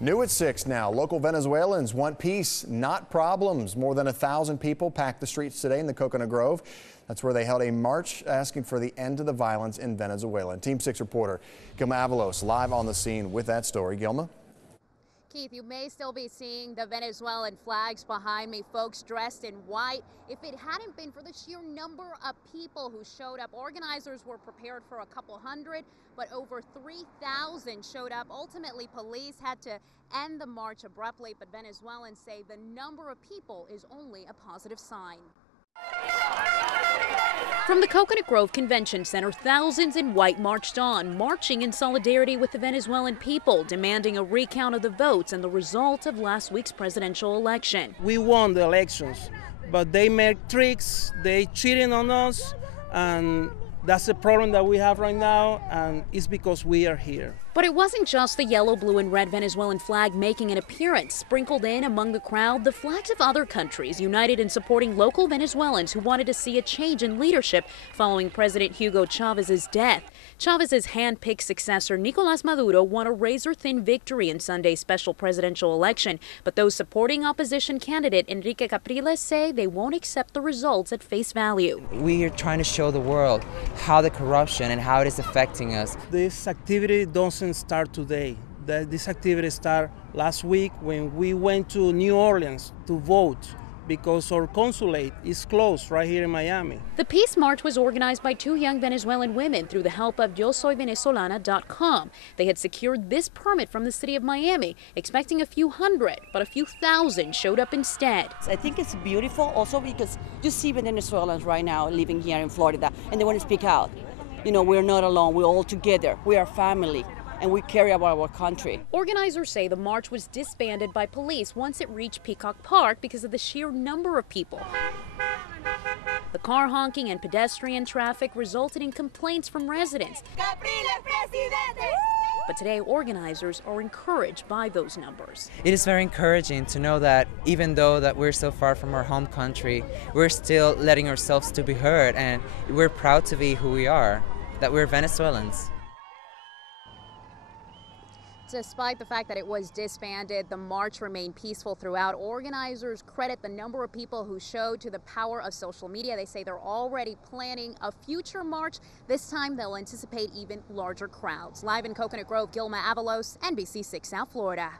New at 6 now. Local Venezuelans want peace, not problems. More than 1,000 people packed the streets today in the Coconut Grove. That's where they held a march asking for the end to the violence in Venezuela. And Team 6 reporter Gilma Avalos live on the scene with that story. Gilma? Keith, you may still be seeing the Venezuelan flags behind me, folks dressed in white. If it hadn't been for the sheer number of people who showed up, organizers were prepared for a couple hundred, but over 3,000 showed up. Ultimately, police had to end the march abruptly, but Venezuelans say the number of people is only a positive sign. From the Coconut Grove Convention Center, thousands in white marched on, marching in solidarity with the Venezuelan people, demanding a recount of the votes and the result of last week's presidential election. We won the elections, but they make tricks, they cheating on us, and that's the problem that we have right now, and it's because we are here. But it wasn't just the yellow, blue, and red Venezuelan flag making an appearance. Sprinkled in among the crowd, the flags of other countries united in supporting local Venezuelans who wanted to see a change in leadership following President Hugo Chávez's death. Chávez's hand-picked successor, Nicolás Maduro, won a razor-thin victory in Sunday's special presidential election. But those supporting opposition candidate Enrique Capriles say they won't accept the results at face value. We are trying to show the world how the corruption and how it is affecting us. This activity doesn't start today. This activity started last week when we went to New Orleans to vote because our consulate is closed right here in Miami. The Peace March was organized by two young Venezuelan women through the help of YoSoyVenezolana.com. They had secured this permit from the city of Miami, expecting a few hundred, but a few thousand showed up instead. I think it's beautiful also because you see Venezuelans right now living here in Florida and they want to speak out. You know, we're not alone, we're all together, we are family. And we care about our country. Organizers say the march was disbanded by police once it reached Peacock Park because of the sheer number of people. The car honking and pedestrian traffic resulted in complaints from residents. But today, organizers are encouraged by those numbers. It is very encouraging to know that even though that we're so far from our home country, we're still letting ourselves to be heard, and we're proud to be who we are, that we're Venezuelans. Despite the fact that it was disbanded, the march remained peaceful throughout. Organizers credit the number of people who showed to the power of social media. They say they're already planning a future march. This time they'll anticipate even larger crowds. Live in Coconut Grove, Gilma Avalos, NBC 6 South Florida.